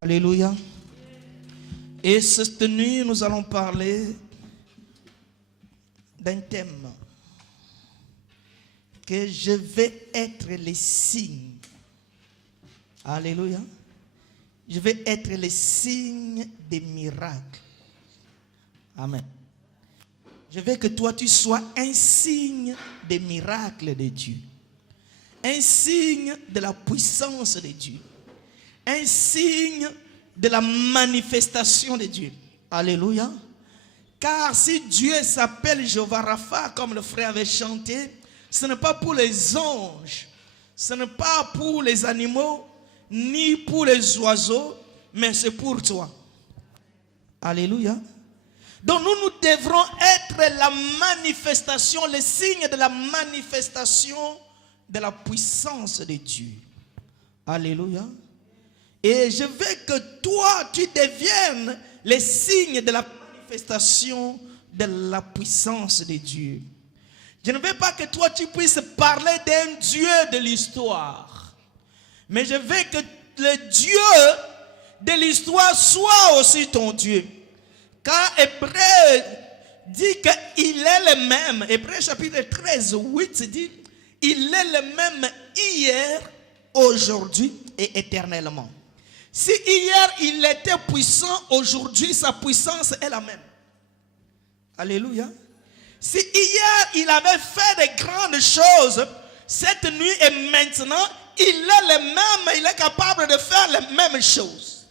Alléluia. Et cette nuit, nous allons parler d'un thème. Que je vais être les signes. Alléluia. Je vais être les signes des miracles. Amen. Je veux que toi, tu sois un signe des miracles de Dieu. Un signe de la puissance de Dieu. Un signe de la manifestation de Dieu. Alléluia. Car si Dieu s'appelle Jéhovah Rapha, comme le frère avait chanté, ce n'est pas pour les anges, ce n'est pas pour les animaux, ni pour les oiseaux, mais c'est pour toi. Alléluia. Donc nous devrons être la manifestation, le signe de la manifestation de la puissance de Dieu. Alléluia. Et je veux que toi, tu deviennes le signe de la manifestation de la puissance de Dieu. Je ne veux pas que toi, tu puisses parler d'un Dieu de l'histoire. Mais je veux que le Dieu de l'histoire soit aussi ton Dieu. Car Hébreu dit qu'il est le même. Hébreu chapitre 13, 8 dit, il est le même hier, aujourd'hui et éternellement. Si hier il était puissant, aujourd'hui sa puissance est la même. Alléluia. Si hier il avait fait de grandes choses, cette nuit et maintenant, il est le même, il est capable de faire les mêmes choses.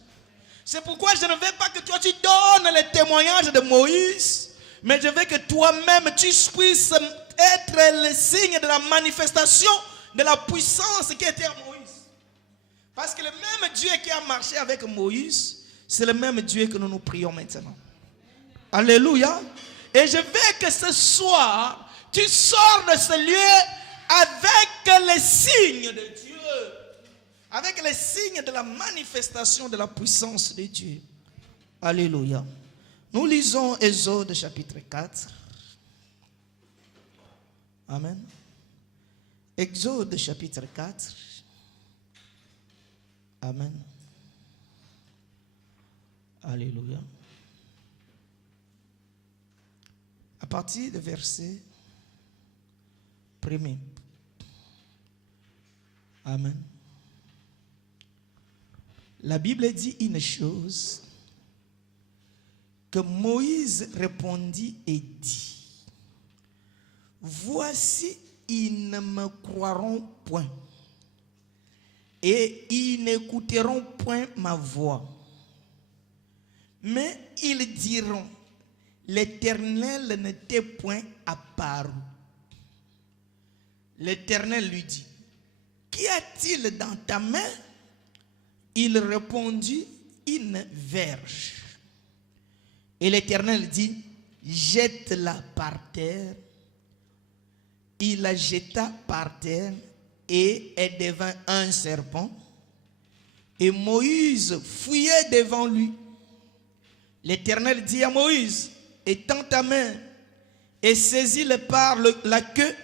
C'est pourquoi je ne veux pas que toi tu donnes le témoignage de Moïse, mais je veux que toi-même tu puisses être le signe de la manifestation de la puissance qui était à Moïse. Parce que le même Dieu qui a marché avec Moïse, c'est le même Dieu que nous prions maintenant. Alléluia. Et je veux que ce soir, tu sors de ce lieu avec les signes de Dieu. Avec les signes de la manifestation de la puissance de Dieu. Alléluia. Nous lisons Exode chapitre 4. Amen. Exode chapitre 4. Amen. Alléluia. À partir du verset 1er. Amen. La Bible dit une chose, que Moïse répondit et dit, voici, ils ne me croiront point, et ils n'écouteront point ma voix. Mais ils diront, l'Éternel n'était point apparu. L'Éternel lui dit, qu'y a-t-il dans ta main? Il répondit, une verge. Et l'Éternel dit, jette-la par terre. Il la jeta par terre et elle devint un serpent. Et Moïse fuyait devant lui. L'Éternel dit à Moïse, étends ta main et saisis-le par la queue.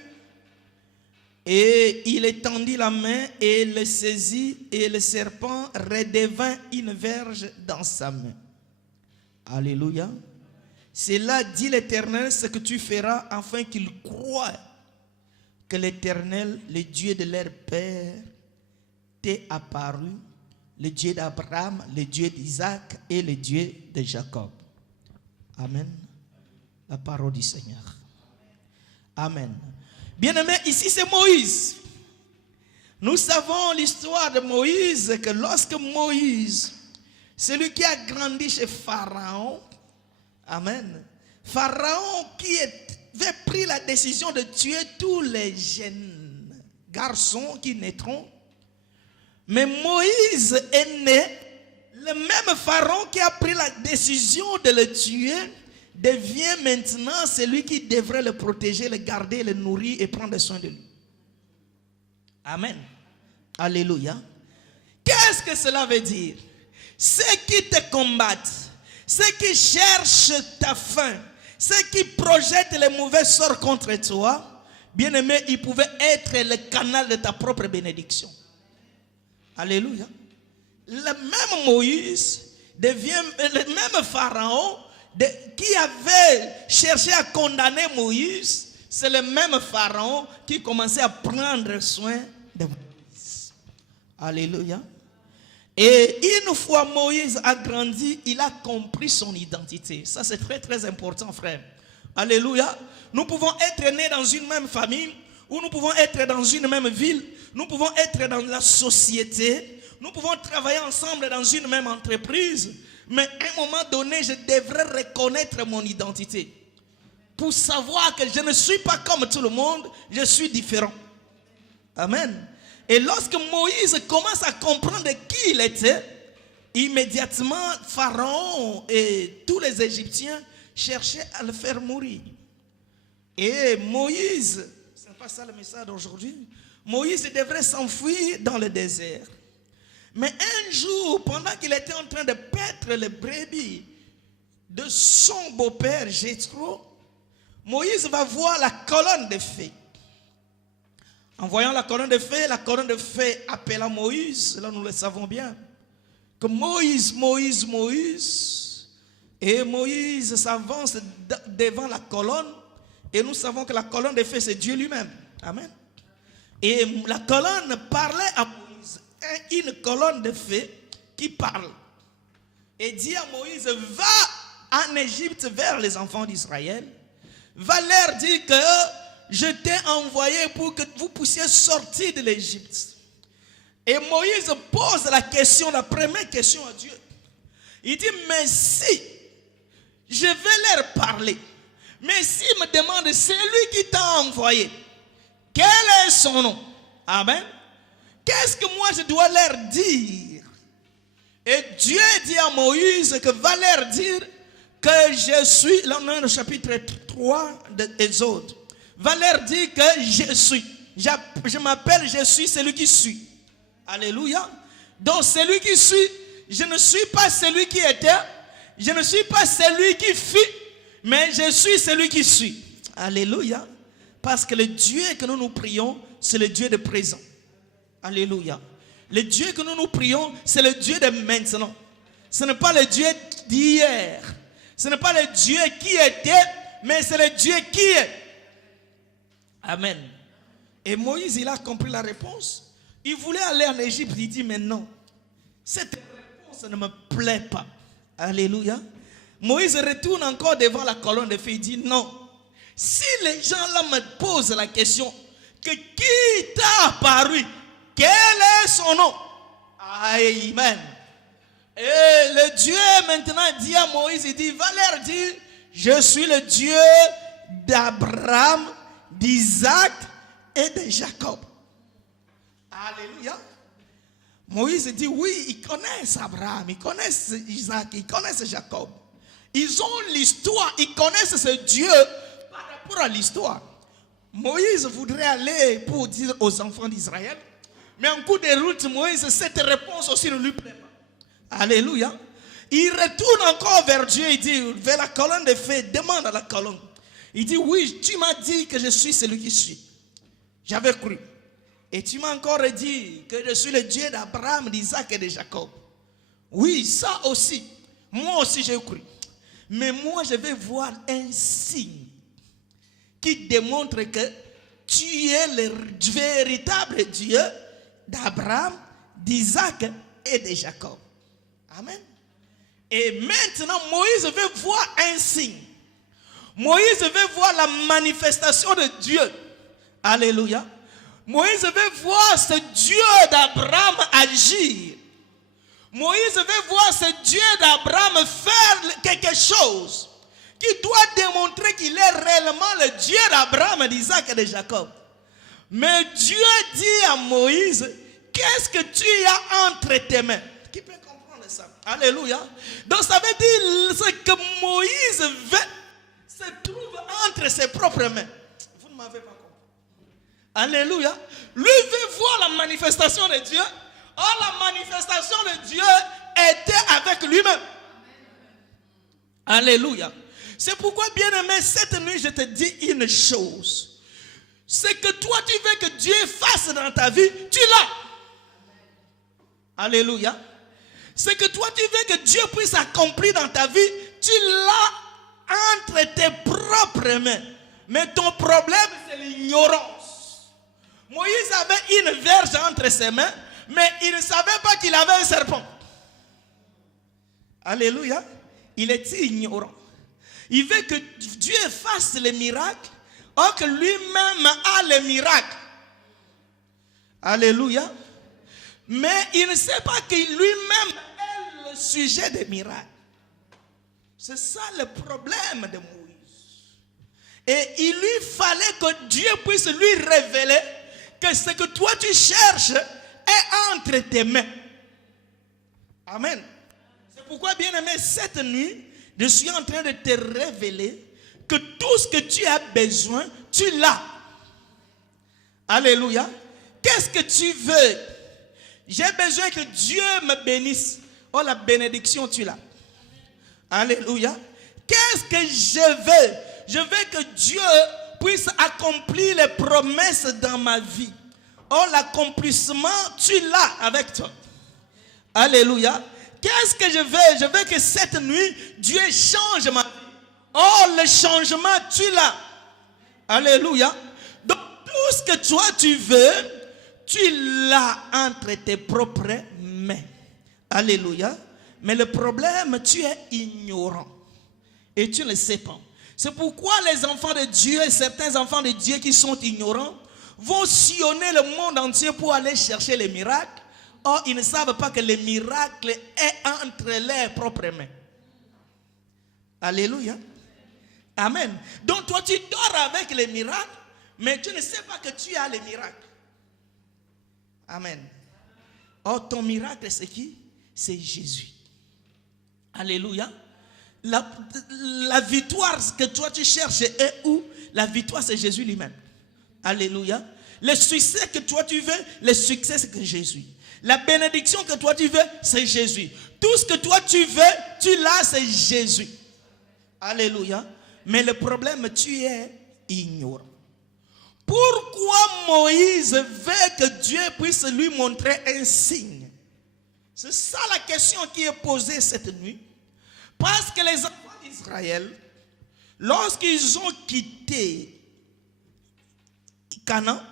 Et il étendit la main et le saisit, et le serpent redevint une verge dans sa main. Alléluia. C'est là, dit l'Éternel, ce que tu feras afin qu'ils croient que l'Éternel, le Dieu de leur père, t'est apparu, le Dieu d'Abraham, le Dieu d'Isaac et le Dieu de Jacob. Amen. La parole du Seigneur. Amen. Bien-aimé, ici c'est Moïse. Nous savons l'histoire de Moïse, que lorsque Moïse, celui qui a grandi chez Pharaon, amen, Pharaon qui avait pris la décision de tuer tous les jeunes garçons qui naîtront, mais Moïse est né, le même Pharaon qui a pris la décision de le tuer, devient maintenant celui qui devrait le protéger, le garder, le nourrir et prendre soin de lui. Amen. Alléluia. Qu'est-ce que cela veut dire? Ceux qui te combattent, ceux qui cherchent ta fin, ceux qui projettent les mauvais sorts contre toi, bien-aimé, ils pouvaient être le canal de ta propre bénédiction. Alléluia. le même Moïse devient le même Pharaon qui avait cherché à condamner Moïse. C'est le même Pharaon qui commençait à prendre soin de Moïse. Alléluia. Et une fois Moïse a grandi, il a compris son identité. Ça, c'est très, très important, frère. Alléluia. Nous pouvons être nés dans une même famille, ou nous pouvons être dans une même ville, nous pouvons être dans la société, nous pouvons travailler ensemble dans une même entreprise, mais à un moment donné, je devrais reconnaître mon identité. Pour savoir que je ne suis pas comme tout le monde, je suis différent. Amen. Et lorsque Moïse commence à comprendre qui il était, immédiatement, Pharaon et tous les Égyptiens cherchaient à le faire mourir. Et Moïse, ce n'est pas ça le message d'aujourd'hui, Moïse devrait s'enfuir dans le désert. Mais un jour, pendant qu'il était en train de paître les brebis de son beau-père Jéthro, Moïse va voir la colonne de feu. En voyant la colonne de feu appela Moïse, là nous le savons bien, que Moïse, Moïse, Moïse, et Moïse s'avance devant la colonne, et nous savons que la colonne de feu c'est Dieu lui-même. Amen. Et la colonne parlait à Moïse, une colonne de feu qui parle, et dit à Moïse, va en Égypte vers les enfants d'Israël, va leur dire que je t'ai envoyé pour que vous puissiez sortir de l'Égypte. Et Moïse pose la question, la première question à Dieu. Il dit, mais si je vais leur parler, mais s'il me demande, c'est lui qui t'a envoyé, quel est son nom? Amen. Qu'est-ce que moi je dois leur dire? Et Dieu dit à Moïse que va leur dire que je suis, là on a le chapitre 3 d'Exode, va leur dire que je suis. Je m'appelle, je suis celui qui suit. Alléluia. Donc celui qui suit, je ne suis pas celui qui était, je ne suis pas celui qui fut, mais je suis celui qui suit. Alléluia. Parce que le Dieu que nous prions, c'est le Dieu de présent. Alléluia. Le Dieu que nous prions, c'est le Dieu de maintenant. Ce n'est pas le Dieu d'hier. Ce n'est pas le Dieu qui était, mais c'est le Dieu qui est. Amen. Et Moïse, il a compris la réponse. Il voulait aller en Égypte. Il dit, mais non, cette réponse ne me plaît pas. Alléluia. Moïse retourne encore devant la colonne de feu. Il dit, non. Si les gens là me posent la question, que qui t'a apparu? Quel est son nom? Amen. Et le Dieu maintenant dit à Moïse, il dit, va leur dire, je suis le Dieu d'Abraham, d'Isaac et de Jacob. Alléluia. Moïse dit, oui, ils connaissent Abraham, ils connaissent Isaac, ils connaissent Jacob. Ils ont l'histoire, ils connaissent ce Dieu par rapport à l'histoire. Moïse voudrait aller pour dire aux enfants d'Israël, mais en cours de route, Moïse, cette réponse aussi ne lui plaît pas. Alléluia. Il retourne encore vers Dieu, il dit, vers la colonne de feu, demande à la colonne. Il dit, oui, tu m'as dit que je suis celui qui suis. J'avais cru. Et tu m'as encore dit que je suis le Dieu d'Abraham, d'Isaac et de Jacob. Oui, ça aussi. Moi aussi j'ai cru. Mais moi je vais voir un signe qui démontre que tu es le véritable Dieu d'Abraham, d'Isaac et de Jacob. Amen. Et maintenant Moïse veut voir un signe. Moïse veut voir la manifestation de Dieu. Alléluia. Moïse veut voir ce Dieu d'Abraham agir. Moïse veut voir ce Dieu d'Abraham faire quelque chose qui doit démontrer qu'il est réellement le Dieu d'Abraham, d'Isaac et de Jacob. Mais Dieu dit à Moïse, qu'est-ce que tu as entre tes mains? Qui peut comprendre ça? Alléluia. Donc ça veut dire ce que Moïse veut se trouve entre ses propres mains. Vous ne m'avez pas compris. Alléluia. Lui veut voir la manifestation de Dieu. Or la manifestation de Dieu était avec lui-même. Alléluia. C'est pourquoi, bien-aimé, cette nuit, je te dis une chose. C'est que toi, tu veux que Dieu fasse dans ta vie, tu l'as. Alléluia. Ce que toi tu veux que Dieu puisse accomplir dans ta vie, tu l'as entre tes propres mains. Mais ton problème, c'est l'ignorance. Moïse avait une verge entre ses mains, mais il ne savait pas qu'il avait un serpent. Alléluia. Il était ignorant. Il veut que Dieu fasse les miracles, or que lui-même a les miracles. Alléluia. Mais il ne sait pas que lui-même est le sujet des miracles. C'est ça le problème de Moïse. Et il lui fallait que Dieu puisse lui révéler que ce que toi tu cherches est entre tes mains. Amen. C'est pourquoi, bien aimé, cette nuit, je suis en train de te révéler que tout ce que tu as besoin, tu l'as. Alléluia. Qu'est-ce que tu veux? J'ai besoin que Dieu me bénisse. Oh, la bénédiction, tu l'as. Alléluia. Qu'est-ce que je veux? Je veux que Dieu puisse accomplir les promesses dans ma vie. Oh, l'accomplissement, tu l'as avec toi. Alléluia. Qu'est-ce que je veux? Je veux que cette nuit, Dieu change ma vie. Oh, le changement, tu l'as. Alléluia. Donc, tout ce que toi, tu veux, tu l'as entre tes propres mains. Alléluia. Mais le problème, tu es ignorant. Et tu ne le sais pas. C'est pourquoi les enfants de Dieu et certains enfants de Dieu qui sont ignorants vont sillonner le monde entier pour aller chercher les miracles. Or, ils ne savent pas que le miracle est entre leurs propres mains. Alléluia. Amen. Donc toi, tu dors avec les miracles, mais tu ne sais pas que tu as les miracles. Amen. Or, ton miracle, c'est qui? C'est Jésus. Alléluia. La victoire que toi tu cherches est où? La victoire, c'est Jésus lui-même. Alléluia. Le succès que toi tu veux, le succès, c'est que Jésus. La bénédiction que toi tu veux, c'est Jésus. Tout ce que toi tu veux, tu l'as, c'est Jésus. Alléluia. Mais le problème, tu es ignorant. Pourquoi Moïse veut que Dieu puisse lui montrer un signe? C'est ça la question qui est posée cette nuit. Parce que les enfants d'Israël, lorsqu'ils ont quitté Canaan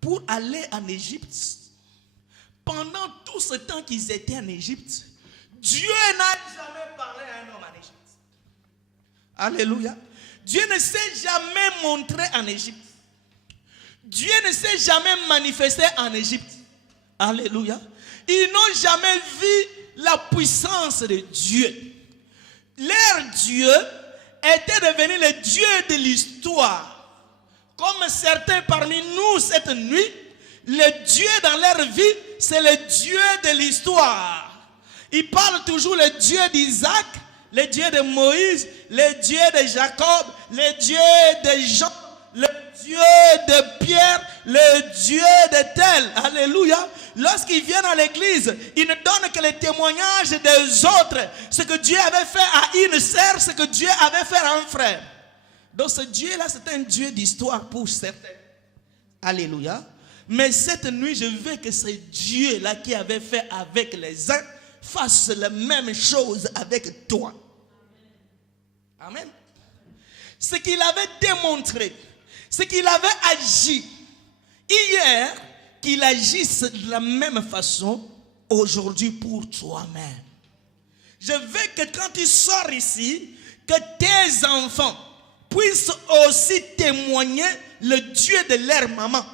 pour aller en Égypte, pendant tout ce temps qu'ils étaient en Égypte, Dieu n'a jamais parlé à un homme en Égypte. Alléluia. Dieu ne s'est jamais montré en Égypte. Dieu ne s'est jamais manifesté en Égypte. Alléluia. Ils n'ont jamais vu la puissance de Dieu. Leur Dieu était devenu le Dieu de l'histoire. Comme certains parmi nous cette nuit, le Dieu dans leur vie, c'est le Dieu de l'histoire. Ils parlent toujours le Dieu d'Isaac, le Dieu de Moïse, le Dieu de Jacob, le Dieu de Jean, le Dieu de Pierre, le Dieu de tel. Alléluia. Lorsqu'ils viennent à l'église, ils ne donnent que les témoignages des autres. Ce que Dieu avait fait à une sœur, ce que Dieu avait fait à un frère. Donc ce Dieu-là, c'est un Dieu d'histoire pour certains. Alléluia. Mais cette nuit, je veux que ce Dieu-là qui avait fait avec les uns fasse la même chose avec toi. Amen. Ce qu'il avait démontré, ce qu'il avait agi hier, qu'il agisse de la même façon aujourd'hui pour toi-même. Je veux que quand tu sors ici, que tes enfants puissent aussi témoigner le Dieu de leur maman.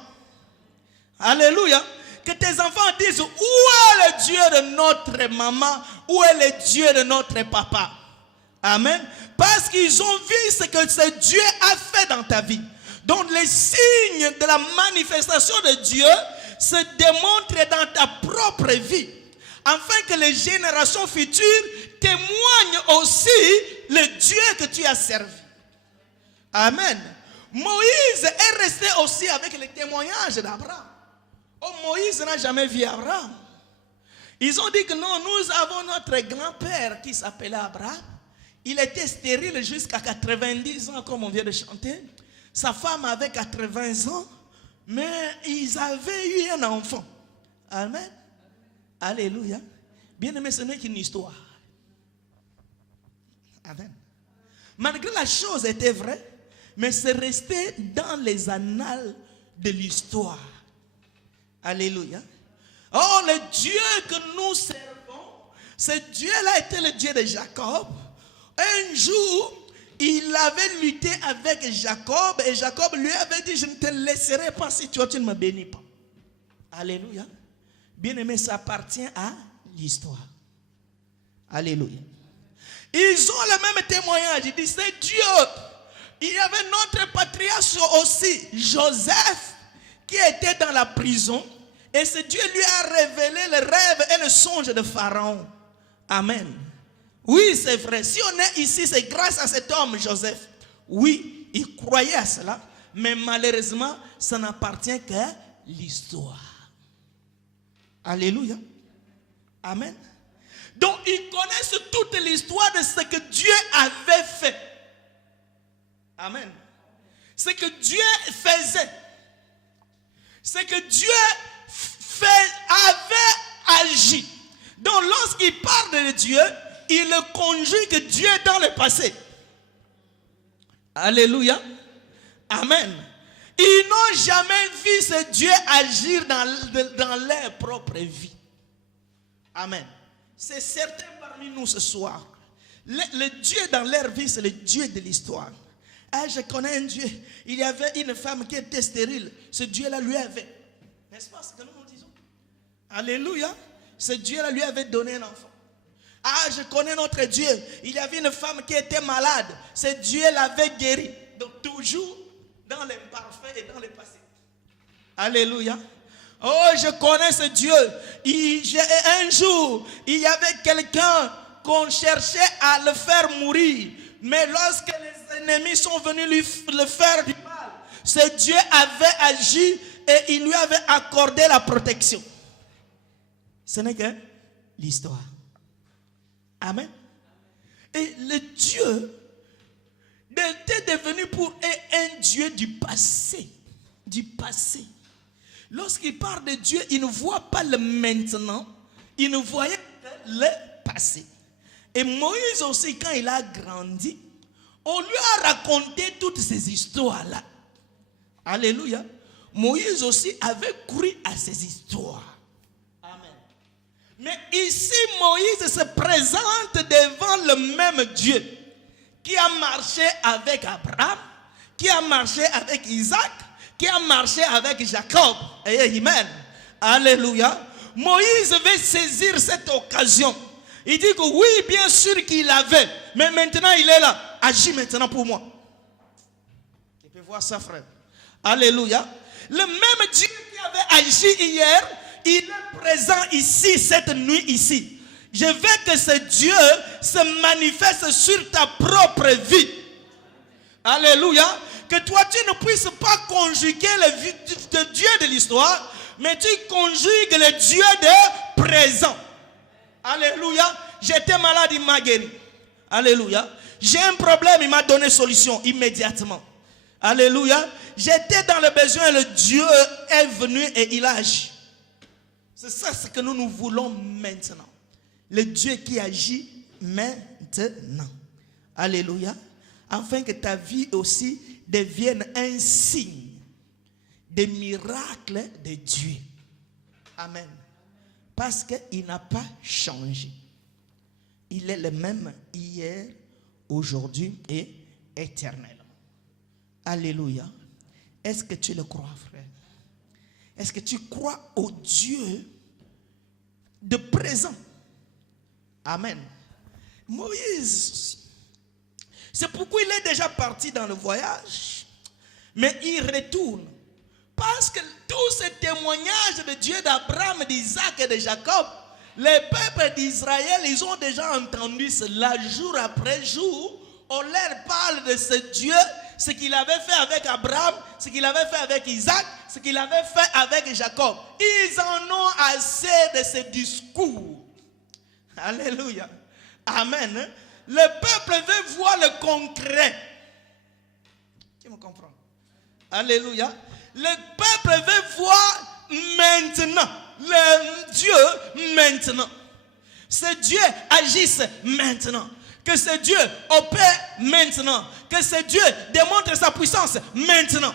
Alléluia. Que tes enfants disent, où est le Dieu de notre maman? Où est le Dieu de notre papa? Amen. Parce qu'ils ont vu ce que ce Dieu a fait dans ta vie. Donc les signes de la manifestation de Dieu se démontrent dans ta propre vie. Afin que les générations futures témoignent aussi le Dieu que tu as servi. Amen. Moïse est resté aussi avec les témoignages d'Abraham. Oh, Moïse n'a jamais vu Abraham. Ils ont dit que non, nous avons notre grand-père qui s'appelait Abraham. Il était stérile jusqu'à 90 ans, comme on vient de chanter. Sa femme avait 80 ans, mais ils avaient eu un enfant. Amen. Alléluia. Bien-aimé, ce n'est qu'une histoire. Amen. Malgré la chose était vraie, mais c'est resté dans les annales de l'histoire. Alléluia. Oh, le Dieu que nous servons, ce Dieu-là était le Dieu de Jacob. Un jour, il avait lutté avec Jacob et Jacob lui avait dit, je ne te laisserai pas si toi tu ne me bénis pas. Alléluia. Bien-aimé, ça appartient à l'histoire. Alléluia. Ils ont le même témoignage. Ils disent, c'est Dieu. Il y avait notre patriarche aussi, Joseph, qui était dans la prison. Et ce Dieu lui a révélé le rêve et le songe de Pharaon. Amen. Oui, c'est vrai. Si on est ici, c'est grâce à cet homme, Joseph. Oui, il croyait à cela. Mais malheureusement, ça n'appartient qu'à l'histoire. Alléluia. Amen. Donc, ils connaissent toute l'histoire de ce que Dieu avait fait. Amen. Ce que Dieu faisait. Ce que Dieu avait agi. Donc, lorsqu'il parle de Dieu, il le conjugue Dieu dans le passé. Alléluia. Amen. Ils n'ont jamais vu ce Dieu agir dans leur propre vie. Amen. C'est certain parmi nous ce soir. Le Dieu dans leur vie, c'est le Dieu de l'histoire. Ah, je connais un Dieu. Il y avait une femme qui était stérile. Ce Dieu-là lui avait. N'est-ce pas ce que nous disons? Alléluia. Ce Dieu-là lui avait donné un enfant. Ah, je connais notre Dieu. Il y avait une femme qui était malade. Ce Dieu l'avait guéri. Donc toujours dans l'imparfait et dans le passé. Alléluia. Oh, je connais ce Dieu. Un jour, il y avait quelqu'un qu'on cherchait à le faire mourir. Mais lorsque les ennemis sont venus le faire du mal, ce Dieu avait agi et il lui avait accordé la protection. Ce n'est que l'histoire. Amen. Et le Dieu était devenu pour eux un Dieu du passé. Du passé. Lorsqu'il parle de Dieu, il ne voit pas le maintenant, il ne voyait que le passé. Et Moïse aussi, quand il a grandi, on lui a raconté toutes ces histoires-là. Alléluia. Moïse aussi avait cru à ces histoires. Amen. Mais ici, Moïse se présente devant le même Dieu qui a marché avec Abraham, qui a marché avec Isaac, qui a marché avec Jacob. Amen. Alléluia. Moïse veut saisir cette occasion. Il dit que oui, bien sûr qu'il avait. Mais maintenant il est là. Agis maintenant pour moi. Tu peux voir ça, frère. Alléluia. Le même Dieu qui avait agi hier, il est présent ici, cette nuit ici. Je veux que ce Dieu se manifeste sur ta propre vie. Alléluia. Que toi tu ne puisses pas conjuguer le Dieu de l'histoire, mais tu conjugues le Dieu de présent. Alléluia. J'étais malade, il m'a guéri. Alléluia. J'ai un problème, il m'a donné solution immédiatement. Alléluia. J'étais dans le besoin, le Dieu est venu et il a agi. C'est ça ce que nous voulons maintenant. Le Dieu qui agit maintenant. Alléluia. Afin que ta vie aussi devienne un signe des miracles de Dieu. Amen. Parce qu'il n'a pas changé. Il est le même hier, aujourd'hui et éternellement. Alléluia. Est-ce que tu le crois, frère? Est-ce que tu crois au Dieu de présent? Amen. Moïse, c'est pourquoi il est déjà parti dans le voyage, mais il retourne. Parce que tous ces témoignages de Dieu d'Abraham, d'Isaac et de Jacob, les peuples d'Israël, ils ont déjà entendu cela jour après jour. On leur parle de ce Dieu, ce qu'il avait fait avec Abraham, ce qu'il avait fait avec Isaac, ce qu'il avait fait avec Jacob. Ils en ont assez de ce discours. Alléluia. Amen. Le peuple veut voir le concret. Tu me comprends? Alléluia. Le peuple veut voir maintenant. Le Dieu maintenant. ce Dieu agisse maintenant. Que ce Dieu opère maintenant. Que ce Dieu démontre sa puissance maintenant.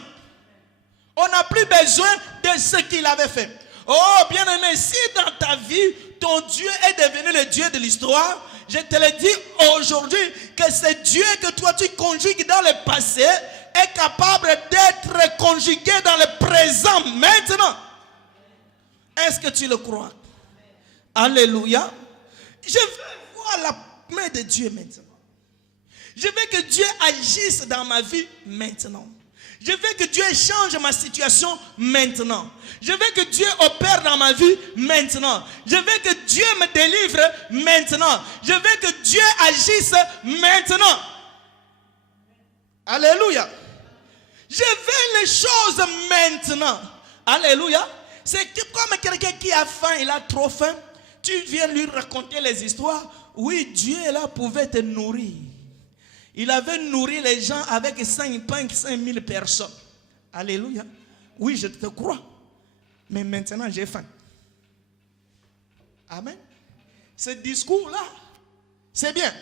On n'a plus besoin de ce qu'il avait fait. Oh, bien-aimé, si dans ta vie, ton Dieu est devenu le Dieu de l'histoire, je te le dis aujourd'hui que ce Dieu que toi tu conjugues dans le passé est capable d'être conjugué dans le présent maintenant. Est-ce que tu le crois? Alléluia. Je veux voir la main de Dieu maintenant. Je veux que Dieu agisse dans ma vie maintenant. Je veux que Dieu change ma situation maintenant. Je veux que Dieu opère dans ma vie maintenant. Je veux que Dieu me délivre maintenant. Je veux que Dieu agisse maintenant. Alléluia. Je veux les choses maintenant. Alléluia. C'est comme quelqu'un qui a faim, il a trop faim. Tu viens lui raconter les histoires. Oui, Dieu là pouvait te nourrir. Il avait nourri les gens avec 5 pains, 5000 personnes. Alléluia. Oui, je te crois. Mais maintenant, j'ai faim. Amen. Ce discours-là, c'est bien.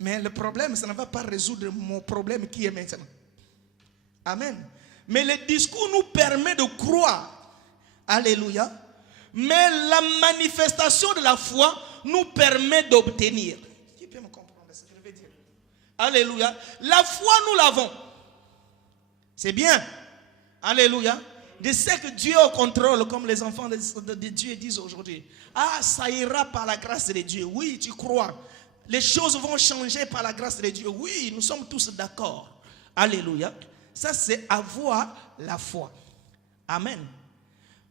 Mais le problème, ça ne va pas résoudre mon problème qui est maintenant. Amen. Mais le discours nous permet de croire. Alléluia. Mais la manifestation de la foi nous permet d'obtenir. Qui peut me comprendre ce que je veux dire? Alléluia. La foi, nous l'avons. C'est bien. Alléluia. Je sais que Dieu est au contrôle, comme les enfants de Dieu disent aujourd'hui. Ah, ça ira par la grâce de Dieu. Oui, tu crois. Les choses vont changer par la grâce de Dieu. Oui, nous sommes tous d'accord. Alléluia. Ça, c'est avoir la foi. Amen.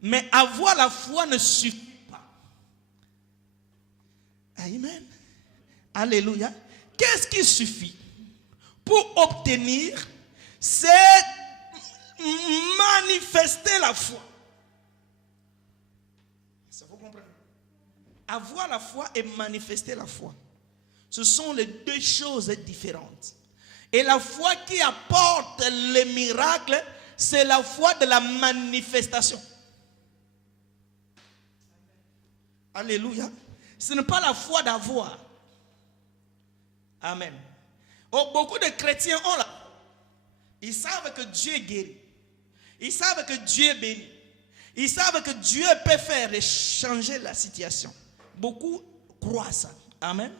Mais avoir la foi ne suffit pas. Amen. Alléluia. Qu'est-ce qui suffit pour obtenir? C'est manifester la foi. Ça vous comprenez? Avoir la foi et manifester la foi. Ce sont les deux choses différentes. Et la foi qui apporte les miracles, c'est la foi de la manifestation. Alléluia. Ce n'est pas la foi d'avoir. Amen. Oh, beaucoup de chrétiens ont la foi. Ils savent que Dieu guérit. Ils savent que Dieu bénit. Ils savent que Dieu peut faire et changer la situation. Beaucoup croient ça. Amen.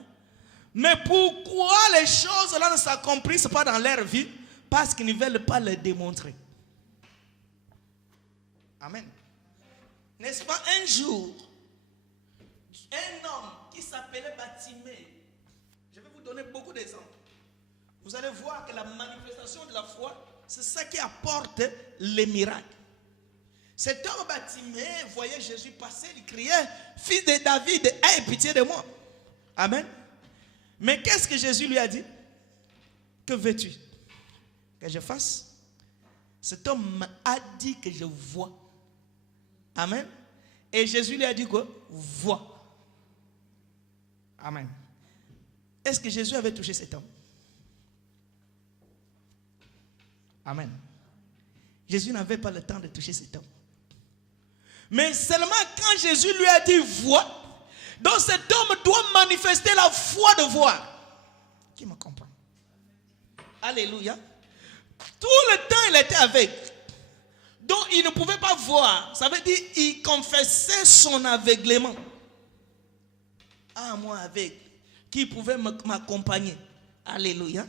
Mais pourquoi les choses là ne s'accomplissent pas dans leur vie? Parce qu'ils ne veulent pas le démontrer. Amen. N'est-ce pas, un jour, un homme qui s'appelait Bartimée, je vais vous donner beaucoup d'exemples. Vous allez voir que la manifestation de la foi, c'est ça qui apporte les miracles. Cet homme Bartimée voyait Jésus passer, il criait, fils de David, aie pitié de moi. Amen. Mais qu'est-ce que Jésus lui a dit? Que veux-tu que je fasse? Cet homme a dit que je vois. Amen. Et Jésus lui a dit quoi? Vois. Amen. Est-ce que Jésus avait touché cet homme? Amen. Jésus n'avait pas le temps de toucher cet homme. Mais seulement quand Jésus lui a dit vois, donc cet homme doit manifester la foi de voir. Qui me comprend? Alléluia. Tout le temps il était avec. Donc il ne pouvait pas voir. Ça veut dire il confessait son aveuglement. Ah, moi avec. Qui pouvait m'accompagner. Alléluia.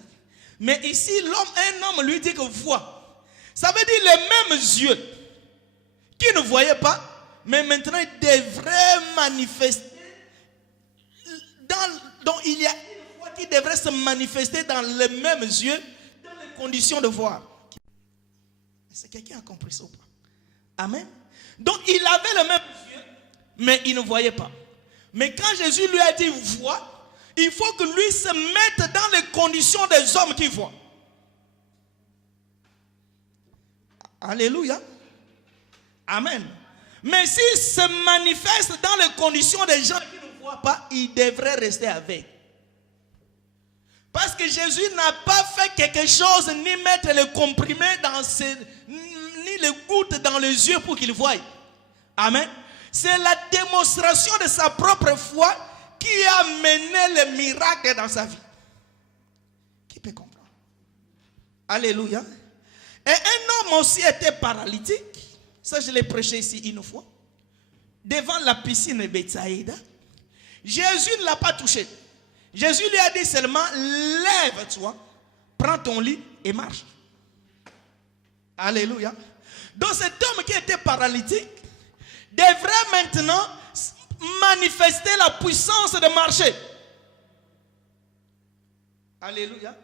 Mais ici un homme lui dit que vois. Ça veut dire les mêmes yeux qui ne voyaient pas, mais maintenant il devrait manifester. Donc il y a une foi qui devrait se manifester dans les mêmes yeux, dans les conditions de voir. Est-ce que quelqu'un a compris ça ou pas? Amen. Donc il avait les mêmes yeux, mais il ne voyait pas. Mais quand Jésus lui a dit vois, il faut que lui se mette dans les conditions des hommes qui voient. Alléluia. Amen. Mais s'il se manifeste dans les conditions des gens qui ne voient pas, il devrait rester avec. Parce que Jésus n'a pas fait quelque chose, ni mettre le comprimé ni le goutte dans les yeux pour qu'il voie. Amen. C'est la démonstration de sa propre foi qui a mené le miracle dans sa vie. Qui peut comprendre? Alléluia. Et un homme aussi était paralytique. Ça, je l'ai prêché ici une fois. Devant la piscine de Bethsaïda. Jésus ne l'a pas touché. Jésus lui a dit seulement, lève-toi, prends ton lit et marche. Alléluia. Donc cet homme qui était paralytique devrait maintenant manifester la puissance de marcher. Alléluia.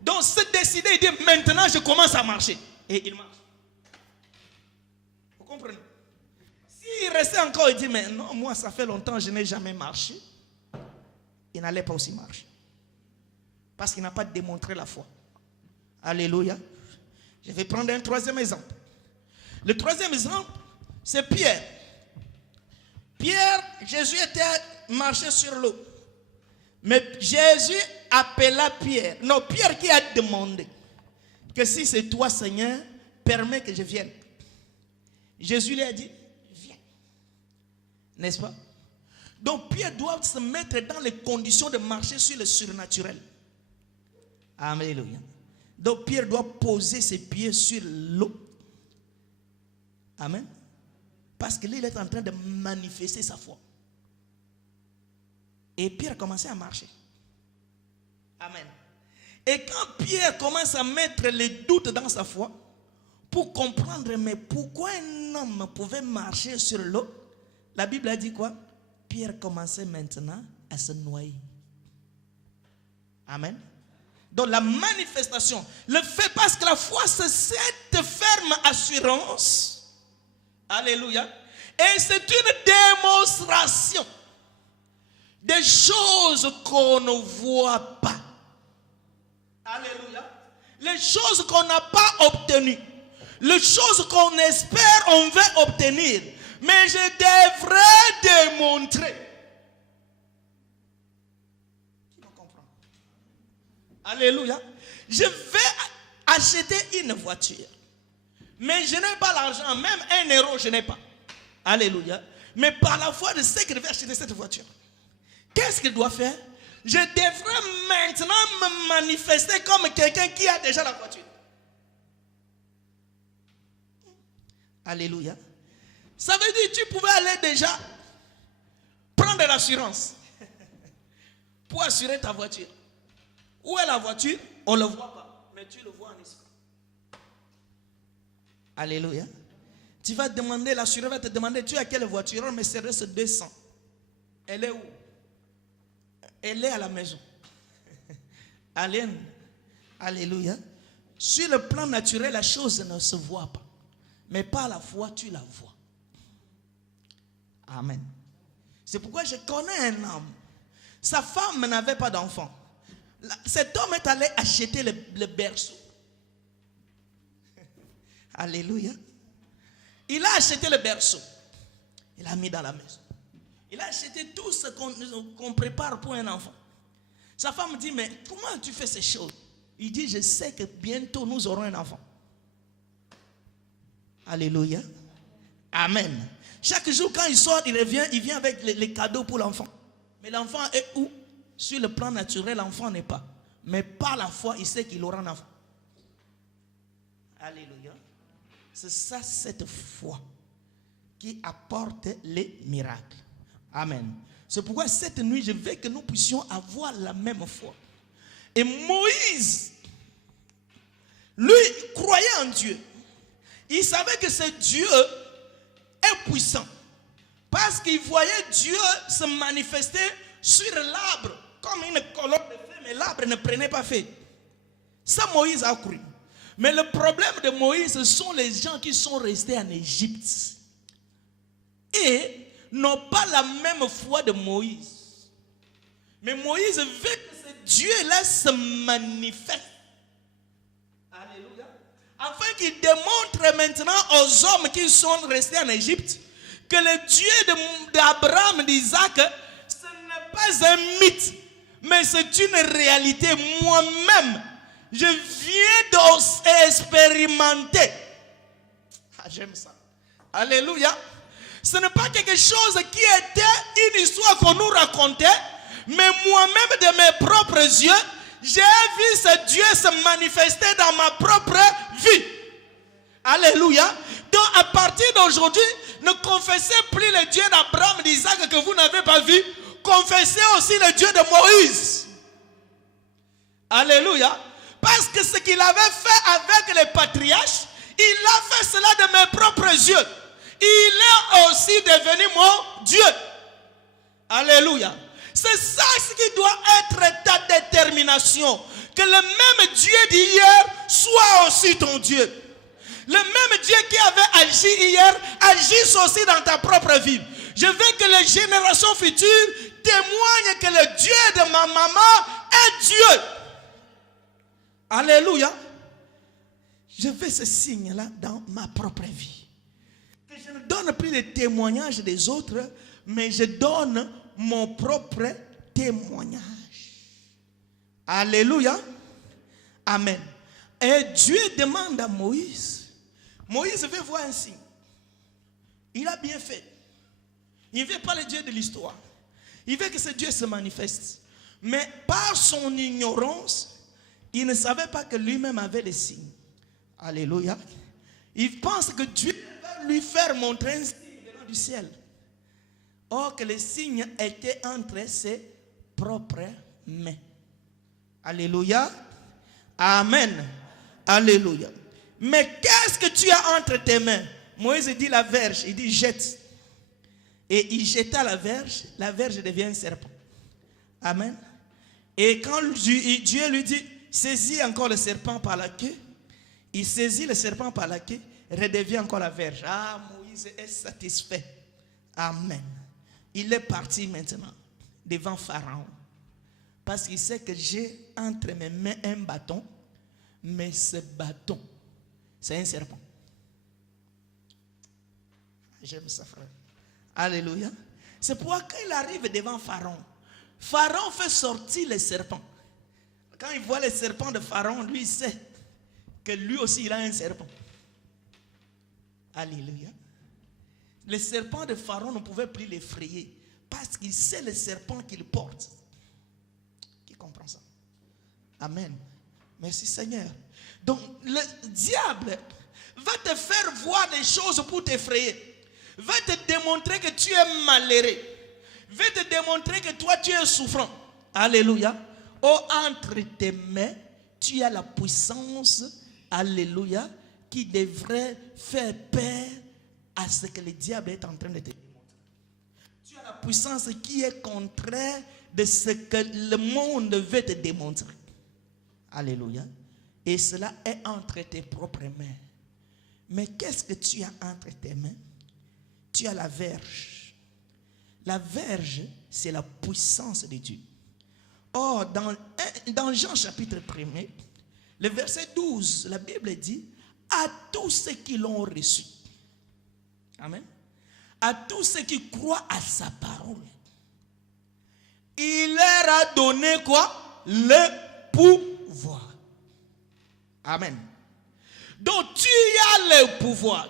Donc se décider, il dit maintenant je commence à marcher. Et il marche. Vous comprenez? S'il restait encore et dit mais non, moi ça fait longtemps je n'ai jamais marché, il n'allait pas aussi marcher. Parce qu'il n'a pas démontré la foi. Alléluia. Je vais prendre un troisième exemple. Le troisième exemple, c'est Pierre. Pierre, Jésus était marché sur l'eau. Mais Jésus appela Pierre. Non, Pierre qui a demandé que si c'est toi, Seigneur, permets que je vienne. Jésus lui a dit, viens. N'est-ce pas? Donc Pierre doit se mettre dans les conditions de marcher sur le surnaturel. Alléluia. Donc Pierre doit poser ses pieds sur l'eau. Amen. Parce que là, il est en train de manifester sa foi. Et Pierre commençait à marcher. Amen. Et quand Pierre commence à mettre les doutes dans sa foi, pour comprendre, mais pourquoi un homme pouvait marcher sur l'eau, la Bible a dit quoi? Pierre commençait maintenant à se noyer. Amen. Donc la manifestation, le fait parce que la foi, c'est cette ferme assurance. Alléluia. Et c'est une démonstration des choses qu'on ne voit pas. Alléluia. Les choses qu'on n'a pas obtenues. Les choses qu'on espère, on veut obtenir. Mais je devrais démontrer. Qui va comprendre? Alléluia. Je vais acheter une voiture. Mais je n'ai pas l'argent. Même 1 euro, je n'ai pas. Alléluia. Mais par la foi, je sais que je vais acheter cette voiture. Qu'est-ce qu'il doit faire? Je devrais maintenant me manifester comme quelqu'un qui a déjà la voiture. Alléluia. Ça veut dire que tu pouvais aller déjà prendre de l'assurance pour assurer ta voiture. Où est la voiture? On ne le voit pas. Mais tu le vois en esprit. Alléluia. Tu vas demander, l'assureur va te demander, tu as quelle voiture? Mercedes 200. Elle est où? Elle est à la maison. Alléluia. Sur le plan naturel, la chose ne se voit pas. Mais par la foi, tu la vois. Amen. C'est pourquoi je connais un homme. Sa femme n'avait pas d'enfant. Cet homme est allé acheter le berceau. Alléluia. Il a acheté le berceau. Il l'a mis dans la maison. Il a acheté tout ce qu'on prépare pour un enfant. Sa femme dit, mais comment tu fais ces choses? Il dit, je sais que bientôt nous aurons un enfant. Alléluia. Amen. Chaque jour quand il sort, il revient, il vient avec les cadeaux pour l'enfant. Mais l'enfant est où? Sur le plan naturel, l'enfant n'est pas. Mais par la foi, il sait qu'il aura un enfant. Alléluia. C'est ça, cette foi qui apporte les miracles. Amen. C'est pourquoi cette nuit, je veux que nous puissions avoir la même foi. Et Moïse, lui, croyait en Dieu. Il savait que ce Dieu est puissant. Parce qu'il voyait Dieu se manifester sur l'arbre comme une colonne de feu, mais l'arbre ne prenait pas feu. Ça, Moïse a cru. Mais le problème de Moïse, ce sont les gens qui sont restés en Égypte et n'ont pas la même foi de Moïse. Mais Moïse veut que ce Dieu-là se manifeste. Alléluia. Afin qu'il démontre maintenant aux hommes qui sont restés en Égypte que le Dieu d'Abraham, d'Isaac, ce n'est pas un mythe, mais c'est une réalité. Moi-même, je viens d'expérimenter. Ah, j'aime ça. Alléluia. Ce n'est pas quelque chose qui était une histoire qu'on nous racontait, Mais moi-même, de mes propres yeux, j'ai vu ce Dieu se manifester dans ma propre vie. Alléluia. Donc à partir d'aujourd'hui, ne confessez plus le Dieu d'Abraham, d'Isaac que vous n'avez pas vu. Confessez aussi le Dieu de Moïse. Alléluia. Parce que ce qu'il avait fait avec les patriarches, il a fait cela de mes propres yeux. Il est aussi devenu mon Dieu. Alléluia. C'est ça ce qui doit être ta détermination. Que le même Dieu d'hier soit aussi ton Dieu. Le même Dieu qui avait agi hier, agisse aussi dans ta propre vie. Je veux que les générations futures témoignent que le Dieu de ma maman est Dieu. Alléluia. Je veux ce signe-là dans ma propre vie. Que je ne donne plus les témoignages des autres, mais je donne mon propre témoignage. Alléluia. Amen. Et Dieu demande à Moïse. Moïse veut voir un signe. Il a bien fait. Il ne veut pas le Dieu de l'histoire. Il veut que ce Dieu se manifeste. Mais par son ignorance, il ne savait pas que lui-même avait des signes. Alléluia. Il pense que Dieu va lui faire montrer un signe venant du ciel. Or que les signes étaient entre ses propres mains. Alléluia. Amen. Alléluia. Mais qu'est-ce que tu as entre tes mains? Moïse dit la verge. Il dit jette. Et il jeta la verge devient un serpent. Amen. Et quand Dieu lui dit, saisis encore le serpent par la queue, il saisit le serpent par la queue, redevient encore la verge. Ah, Moïse est satisfait. Amen. Il est parti maintenant devant Pharaon. Parce qu'il sait que j'ai entre mes mains un bâton, mais ce bâton, c'est un serpent. J'aime ça, frère. Alléluia. C'est pourquoi quand il arrive devant Pharaon, Pharaon fait sortir les serpents. Quand il voit les serpents de Pharaon, lui il sait que lui aussi il a un serpent. Alléluia. Les serpents de Pharaon ne pouvaient plus l'effrayer parce qu'il sait le serpent qu'il porte. Qui comprend ça? Amen. Merci Seigneur. Donc le diable va te faire voir des choses pour t'effrayer. Va te démontrer que tu es malheureux. Va te démontrer que toi tu es souffrant. Alléluia. Oh, entre tes mains, tu as la puissance, alléluia, qui devrait faire peur à ce que le diable est en train de te démontrer. Tu as la puissance qui est contraire de ce que le monde veut te démontrer. Alléluia. Et cela est entre tes propres mains. Mais qu'est-ce que tu as entre tes mains? Tu as la verge. La verge, c'est la puissance de Dieu. Or, dans Jean chapitre 1er, le verset 12, la Bible dit, à tous ceux qui l'ont reçu. Amen. À tous ceux qui croient à sa parole. Il leur a donné quoi? Le pouvoir. Amen. Donc tu as le pouvoir.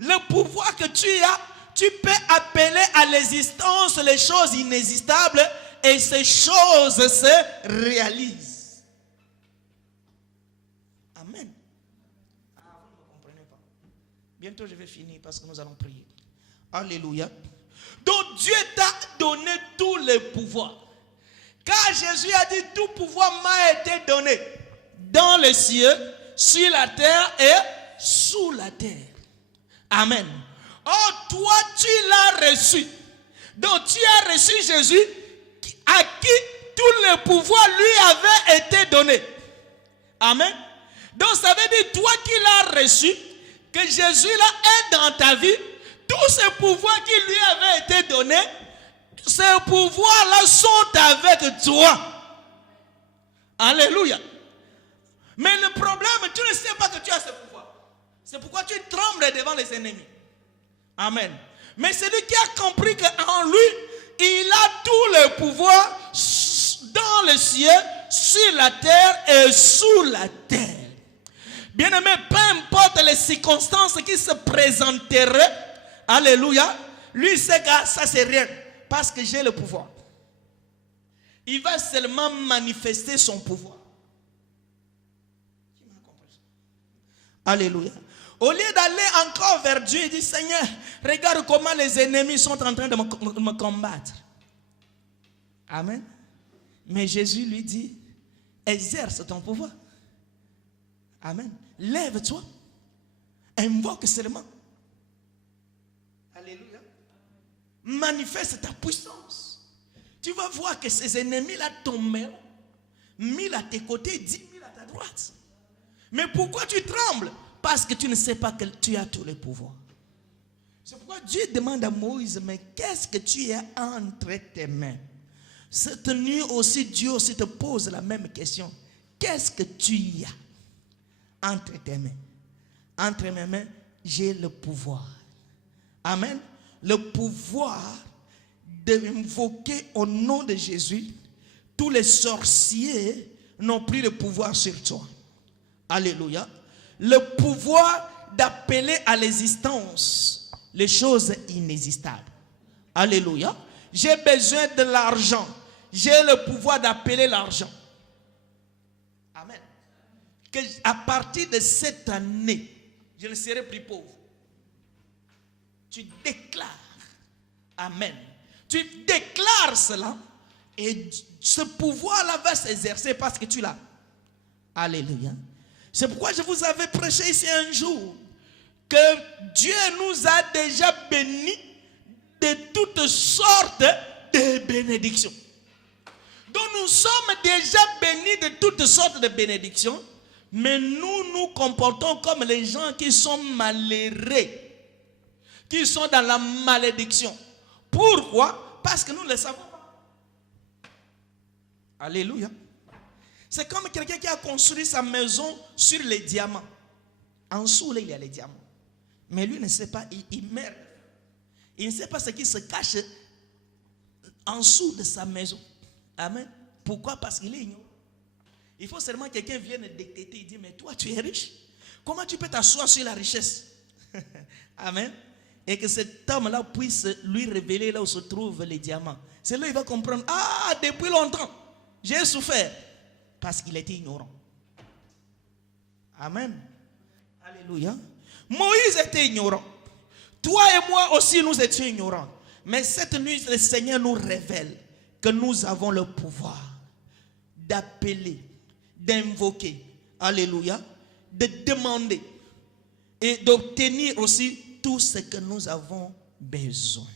Le pouvoir que tu as, tu peux appeler à l'existence les choses inexistables et ces choses se réalisent. Amen. Ah, vous ne comprenez pas. Bientôt je vais finir parce que nous allons prier. Alléluia. Donc Dieu t'a donné tout le pouvoir. Car Jésus a dit, tout pouvoir m'a été donné dans les cieux, sur la terre et sous la terre. Amen. Oh, toi, tu l'as reçu. Donc, tu as reçu Jésus à qui tout le pouvoir lui avait été donné. Amen. Donc, ça veut dire, toi qui l'as reçu, que Jésus là est dans ta vie, tous ces pouvoirs qui lui avaient été donnés, ces pouvoirs-là sont avec toi. Alléluia. Mais le problème, tu ne sais pas que tu as ce pouvoir. C'est pourquoi tu trembles devant les ennemis. Amen. Mais celui qui a compris qu'en lui, il a tout le pouvoir dans le ciel, sur la terre et sous la terre. Bien-aimé, peu importe les circonstances qui se présenteraient, alléluia, lui sait que ça c'est rien, parce que j'ai le pouvoir. Il va seulement manifester son pouvoir. Qui m'a compris? Alléluia. Au lieu d'aller encore vers Dieu, il dit, Seigneur, regarde comment les ennemis sont en train de me combattre. Amen. Mais Jésus lui dit, exerce ton pouvoir. Amen. Lève-toi. Invoque seulement. Alléluia. Manifeste ta puissance. Tu vas voir que ces ennemis-là tomberont. 1000 à tes côtés, 10 000 à ta droite. Mais pourquoi tu trembles? Parce que tu ne sais pas que tu as tous les pouvoirs. C'est pourquoi Dieu demande à Moïse, mais qu'est-ce que tu as entre tes mains? Cette nuit aussi, Dieu aussi te pose la même question. Qu'est-ce que tu as entre tes mains? Entre mes mains, j'ai le pouvoir. Amen. Le pouvoir d'invoquer au nom de Jésus. Tous les sorciers n'ont plus de pouvoir sur toi. Alléluia. Le pouvoir d'appeler à l'existence les choses inexistables. Alléluia. J'ai besoin de l'argent. J'ai le pouvoir d'appeler l'argent. Amen. Que à partir de cette année, je ne serai plus pauvre. Tu déclares. Amen. Tu déclares cela et ce pouvoir-là va s'exercer parce que tu l'as. Alléluia. C'est pourquoi je vous avais prêché ici un jour que Dieu nous a déjà bénis de toutes sortes de bénédictions. Donc nous sommes déjà bénis de toutes sortes de bénédictions, mais nous nous comportons comme les gens qui sont malheureux, qui sont dans la malédiction. Pourquoi? Parce que nous ne le savons pas. Alléluia. C'est comme quelqu'un qui a construit sa maison sur les diamants. En dessous, là, il y a les diamants. Mais lui ne sait pas, il meurt. Il ne sait pas ce qui se cache en dessous de sa maison. Amen. Pourquoi? Parce qu'il est ignorant. Il faut seulement que quelqu'un vienne détecter et dire, mais toi, tu es riche. Comment tu peux t'asseoir sur la richesse? Amen. Et que cet homme-là puisse lui révéler là où se trouvent les diamants. C'est là qu'il va comprendre, ah, depuis longtemps, j'ai souffert. Parce qu'il était ignorant. Amen. Alléluia. Moïse était ignorant. Toi et moi aussi, nous étions ignorants. Mais cette nuit, le Seigneur nous révèle que nous avons le pouvoir d'appeler, d'invoquer, alléluia, de demander et d'obtenir aussi tout ce que nous avons besoin.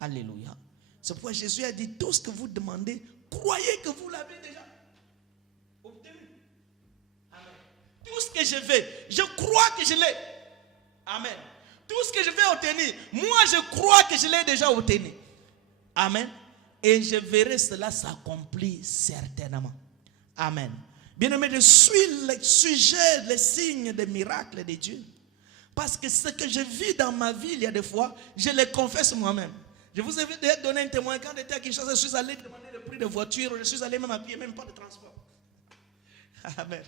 Alléluia. C'est pourquoi Jésus a dit, tout ce que vous demandez, croyez que vous l'avez déjà obtenu. Amen. Tout ce que je veux, je crois que je l'ai. Amen. Tout ce que je vais obtenir, moi je crois que je l'ai déjà obtenu. Amen. Et je verrai cela s'accomplir certainement. Amen. Bien-aimé, je suis le sujet, les signes des miracles de Dieu. Parce que ce que je vis dans ma vie, il y a des fois, je les confesse moi-même. Je vous ai donné un témoin. Quand j'étais à Kinshasa, je suis allé demander le prix de voiture. Je suis allé même à pied, même pas de transport. Amen.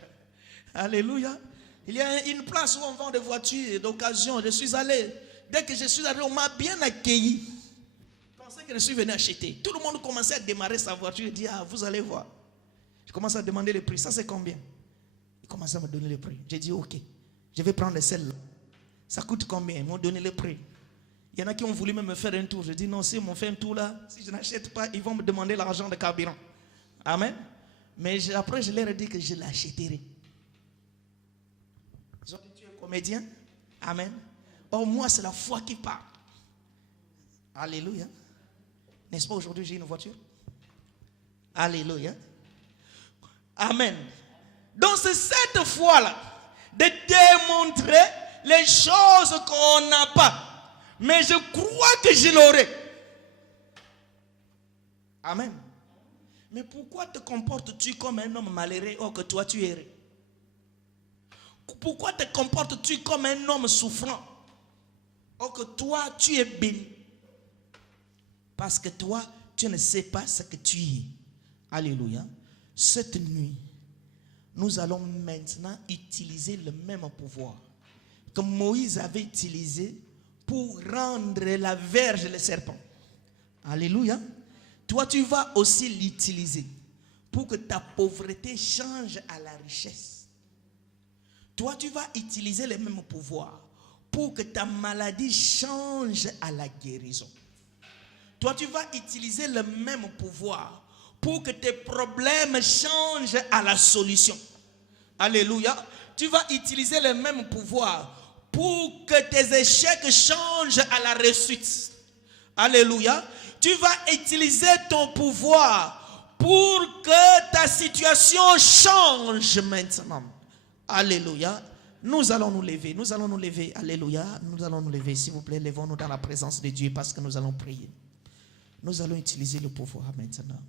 Alléluia. Il y a une place où on vend des voitures d'occasion. Je suis allé. Dès que je suis allé, on m'a bien accueilli. Je pensais que je suis venu acheter. Tout le monde commençait à démarrer sa voiture. Il dit, ah, vous allez voir. Je commence à demander le prix. Ça, c'est combien? Il commence à me donner le prix. J'ai dit, ok, je vais prendre celle-là. Ça coûte combien? Ils m'ont donné le prix. Il y en a qui ont voulu même me faire un tour. Je dis, non, si ils m'ont fait un tour là, si je n'achète pas, ils vont me demander l'argent de carburant. Amen. Mais après, je leur ai dit que je l'achèterai. Ils ont dit, tu es comédien? Amen. Or, moi, c'est la foi qui parle. Alléluia. N'est-ce pas, aujourd'hui, j'ai une voiture? Alléluia. Amen. Donc, c'est cette foi-là de démontrer les choses qu'on n'a pas. Mais je crois que je l'aurai. Amen. Mais pourquoi te comportes-tu comme un homme malheureux or que toi tu es heureux? Pourquoi te comportes-tu comme un homme souffrant or que toi tu es béni? Parce que toi, tu ne sais pas ce que tu es. Alléluia. Cette nuit, nous allons maintenant utiliser le même pouvoir que Moïse avait utilisé pour rendre la verge le serpent. Alléluia. toi tu vas aussi l'utiliser pour que ta pauvreté change à la richesse. Toi tu vas utiliser les mêmes pouvoirs pour que ta maladie change à la guérison. Toi tu vas utiliser le même pouvoir pour que tes problèmes changent à la solution. Alléluia. Tu vas utiliser le même pouvoir pour que tes échecs changent à la réussite. Alléluia. Tu vas utiliser ton pouvoir pour que ta situation change maintenant. Alléluia. Nous allons nous lever. Nous allons nous lever. Alléluia. Nous allons nous lever. S'il vous plaît, levons-nous dans la présence de Dieu parce que nous allons prier. Nous allons utiliser le pouvoir maintenant.